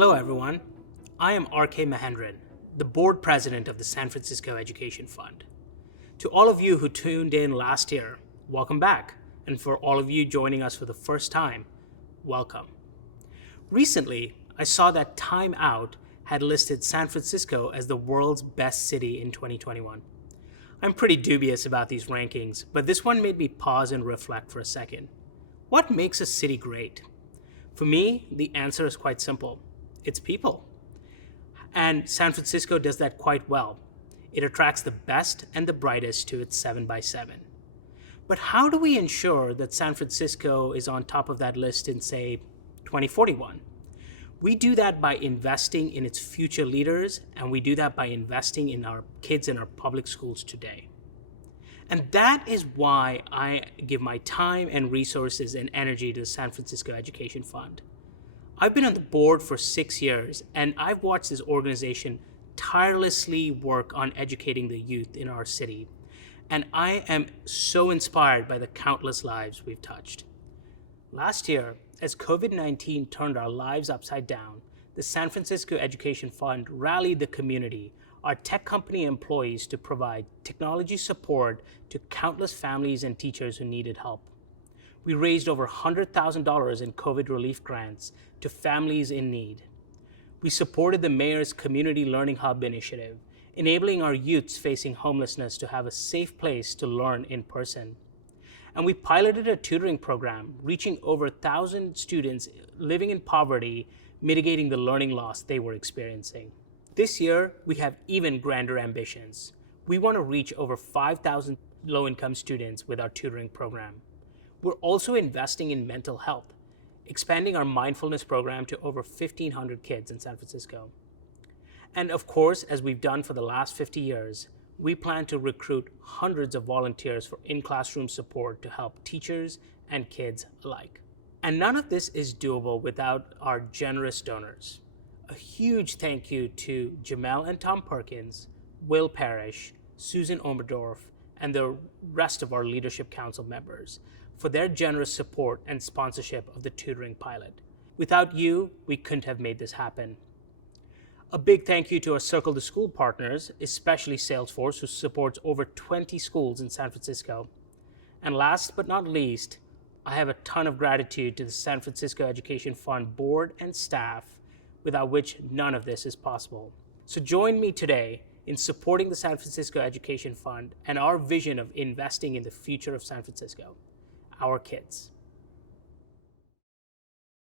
Hello, everyone. I am RK Mahendran, the board president of the San Francisco Education Fund. To all of you who tuned in last year, welcome back. And for all of you joining us for the first time, welcome. Recently, I saw that Time Out had listed San Francisco as the world's best city in 2021. I'm pretty dubious about these rankings, but this one made me pause and reflect for a second. What makes a city great? For me, the answer is quite simple. It's people. And San Francisco does that quite well. It attracts the best and the brightest to its 7x7. But how do we ensure that San Francisco is on top of that list in, say, 2041? We do that by investing in its future leaders, and we do that by investing in our kids in our public schools today. And that is why I give my time and resources and energy to the San Francisco Education Fund. I've been on the board for 6 years, and I've watched this organization tirelessly work on educating the youth in our city. And I am so inspired by the countless lives we've touched. Last year, as COVID-19 turned our lives upside down, the San Francisco Education Fund rallied the community, our tech company employees, to provide technology support to countless families and teachers who needed help. We raised over $100,000 in COVID relief grants to families in need. We supported the mayor's Community Learning Hub initiative, enabling our youths facing homelessness to have a safe place to learn in person. And we piloted a tutoring program, reaching over 1,000 students living in poverty, mitigating the learning loss they were experiencing. This year, we have even grander ambitions. We want to reach over 5,000 low-income students with our tutoring program. We're also investing in mental health, expanding our mindfulness program to over 1,500 kids in San Francisco. And of course, as we've done for the last 50 years, we plan to recruit hundreds of volunteers for in-classroom support to help teachers and kids alike. And none of this is doable without our generous donors. A huge thank you to Jamel and Tom Perkins, Will Parrish, Susan Omerdorf, and the rest of our Leadership Council members for their generous support and sponsorship of the tutoring pilot. Without you, we couldn't have made this happen. A big thank you to our Circle the School partners, especially Salesforce, who supports over 20 schools in San Francisco. And last but not least, I have a ton of gratitude to the San Francisco Education Fund board and staff, without which none of this is possible. So join me today in supporting the San Francisco Education Fund and our vision of investing in the future of San Francisco, our kids.